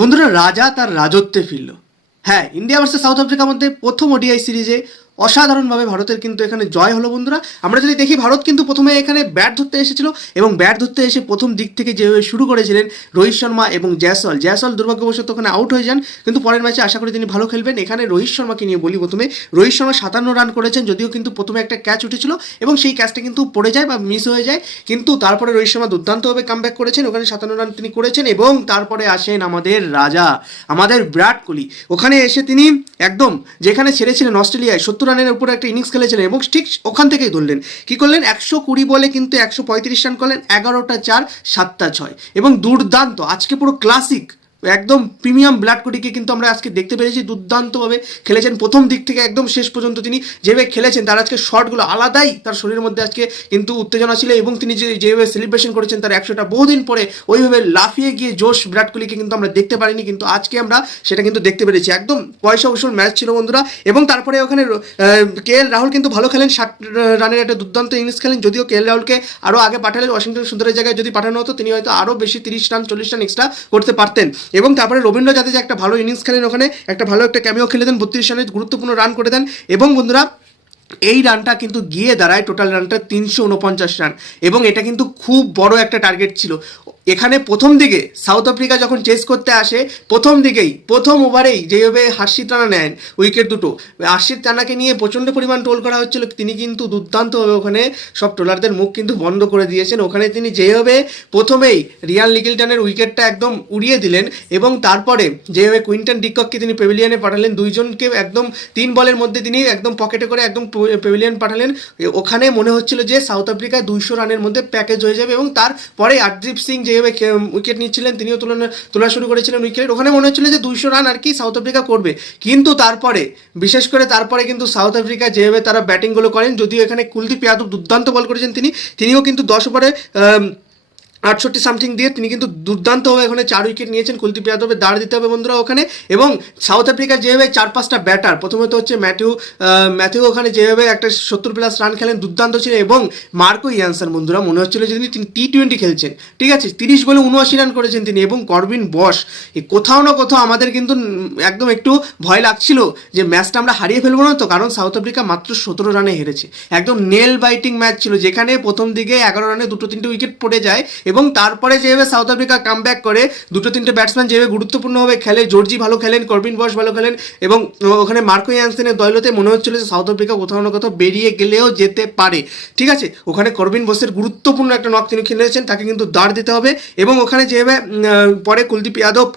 বন্ধুরা, রাজা তার রাজত্বে ফিরল। হ্যাঁ, ইন্ডিয়া ভার্সেস সাউথ আফ্রিকার মধ্যে প্রথম ওডিআই সিরিজে অসাধারণভাবে ভারতের কিন্তু এখানে জয় হলো বন্ধুরা। আমরা যদি দেখি, ভারত কিন্তু প্রথমে এখানে ব্যাট ধরতে এসেছিল এবং ব্যাট ধরতে এসে প্রথম দিক থেকে যেভাবে শুরু করেছিলেন রোহিত শর্মা এবং জয়সওয়াল দুর্ভাগ্যবশত ওখানে আউট হয়ে যান, কিন্তু পরের ম্যাচে আশা করি তিনি ভালো খেলবেন। এখানে রোহিত শর্মাকে নিয়ে বলি প্রথমে, রোহিত শর্মা 57 রান করেছেন, যদিও কিন্তু প্রথমে একটা ক্যাচ উঠেছিল এবং সেই ক্যাচটা কিন্তু পড়ে যায় বা মিস হয়ে যায়, কিন্তু তারপরে রোহিত শর্মা দুর্দান্তভাবে কামব্যাক করেছেন, ওখানে 57 রান তিনি করেছেন। এবং তারপরে আসেন আমাদের রাজা, আমাদের বিরাট কোহলি। ওখানে এসে তিনি একদম যেখানে ছেড়েছিলেন অস্ট্রেলিয়ায় 70 রানের উপরে একটা ইনিংস খেলেছিলেন এবং ঠিক ওখান থেকেই ধরলেন। কি করলেন, 120 বলে কিন্তু 135 রান করলেন, 11টা 4, 7টা 6 এবং দুর্দান্ত, আজকে পুরো ক্লাসিক একদম প্রিমিয়াম বিরাট কোহলিকে কিন্তু আমরা আজকে দেখতে পেরেছি। দুর্দান্তভাবে খেলেছেন প্রথম দিক থেকে একদম শেষ পর্যন্ত। তিনি যেভাবে খেলেছেন, তার আজকে শটগুলো আলাদাই, তার শরীরের মধ্যে আজকে কিন্তু উত্তেজনা ছিল এবং তিনি যেভাবে সেলিব্রেশন করেছেন তার 100টা, বহুদিন পরে ওইভাবে লাফিয়ে গিয়ে জোশ বিরাট কোহলিকে কিন্তু আমরা দেখতে পারিনি, কিন্তু আজকে আমরা সেটা কিন্তু দেখতে পেরেছি। একদম পয়সা উসুল ম্যাচ ছিল বন্ধুরা। এবং তারপরে ওখানে KL রাহুল কিন্তু ভালো খেলেন, 60 রানের একটা দুর্দান্ত ইনিংস খেলেন, যদিও KL রাহুলকে আরও আগে পাঠালেন, ওয়াশিংটন সুন্দরের জায়গায় যদি পাঠানো হতো তিনি হয়তো আরও বেশি 30 রান 40 রান এক্সট্রা করতে পারতেন। এবং তারপরে রবীন্দ্র জাদেজা একটা ভালো ইনিংস খেলেন, ওখানে একটা ভালো একটা ক্যামিও খেলে দেন, 32 রানে গুরুত্বপূর্ণ রান করে দেন। এবং বন্ধুরা, এই রানটা কিন্তু গিয়ে দাঁড়ায় টোটাল রানটা 349 রান এবং এটা কিন্তু খুব বড় একটা টার্গেট ছিল। এখানে প্রথম দিকে সাউথ আফ্রিকা যখন চেস করতে আসে, প্রথম ওভারেই যেভাবে হার্ষিত রানা নেন উইকেট দুটো, হার্ষিত রানাকে নিয়ে প্রচণ্ড পরিমাণ ট্রোল করা হচ্ছিল, তিনি কিন্তু দুর্দান্তভাবে ওখানে সব ট্রোলারদের মুখ কিন্তু বন্ধ করে দিয়েছেন। ওখানে তিনি যেভাবে প্রথমেই রিয়ান লিটলটনের উইকেটটা একদম উড়িয়ে দিলেন এবং তারপরে যেভাবে কুইন্টন ডিকককে তিনি প্যাভিলিয়নে পাঠালেন, দুইজনকে একদম 3 বলের মধ্যে তিনি একদম পকেটে করে একদম প্যাভিলিয়ন পাঠালেন। ওখানে মনে হচ্ছিল যে সাউথ আফ্রিকা 200 রানের মধ্যে প্যাকেজ হয়ে যাবে এবং তারপরে আরদীপ সিং যেভাবে উইকেট নিচ্ছিলেন, তিনিও তোলা শুরু করেছিলেন উইকেট। ওখানে মনে হচ্ছিল যে 200 রান আর কি সাউথ আফ্রিকা করবে, কিন্তু তারপরে বিশেষ করে তারপরে কিন্তু সাউথ আফ্রিকা যেভাবে তারা ব্যাটিংগুলো করেন, যদিও এখানে কুলদীপ যাদব দুর্দান্ত বল করেছেন, তিনিও কিন্তু 10 ওভারে 68 সামথিং দিয়ে তিনি কিন্তু দুর্দান্তভাবে ওখানে 4 উইকেট নিয়েছেন। কুলদীপ যাদবের দাঁড় দিতে হবে বন্ধুরা ওখানে। এবং সাউথ আফ্রিকার যেভাবে 4-5টা ব্যাটার, প্রথমত হচ্ছে ম্যাথিউ ওখানে যেভাবে একটা 70+ রান খেলেন, দুর্দান্ত ছিল। এবং মার্কো ইয়ানসন বন্ধুরা, মনে হচ্ছিল যে তিনি T20 খেলছেন, ঠিক আছে, 30 বলে 79 রান করেছেন তিনি। এবং করবিন বশ, কোথাও না কোথাও আমাদের কিন্তু একদম একটু ভয় লাগছিল যে ম্যাচটা আমরা হারিয়ে ফেলবো না তো, কারণ সাউথ আফ্রিকা মাত্র 17 রানে হেরেছে। একদম নেল বাইটিং ম্যাচ ছিল, যেখানে প্রথম দিকে 11 রানে 2-3টে উইকেট পড়ে যায় এবং তারপরে যেভাবে সাউথ আফ্রিকা কামব্যাক করে 2-3টে ব্যাটসম্যান যেভাবে গুরুত্বপূর্ণভাবে খেলে, জর্জি ভালো খেলেন, করবিন বশ ভালো খেলেন এবং ওখানে মার্কো ইয়ানসেনের দৌলতে মনে হচ্ছিল যে সাউথ আফ্রিকা কোথাও না কোথাও বেরিয়ে গেলেও যেতে পারে, ঠিক আছে। ওখানে করবিন বসের গুরুত্বপূর্ণ একটা নক তিনি খেলেছেন, তাকে কিন্তু দাঁড় দিতে হবে। এবং ওখানে যেভাবে পরে কুলদীপ যাদব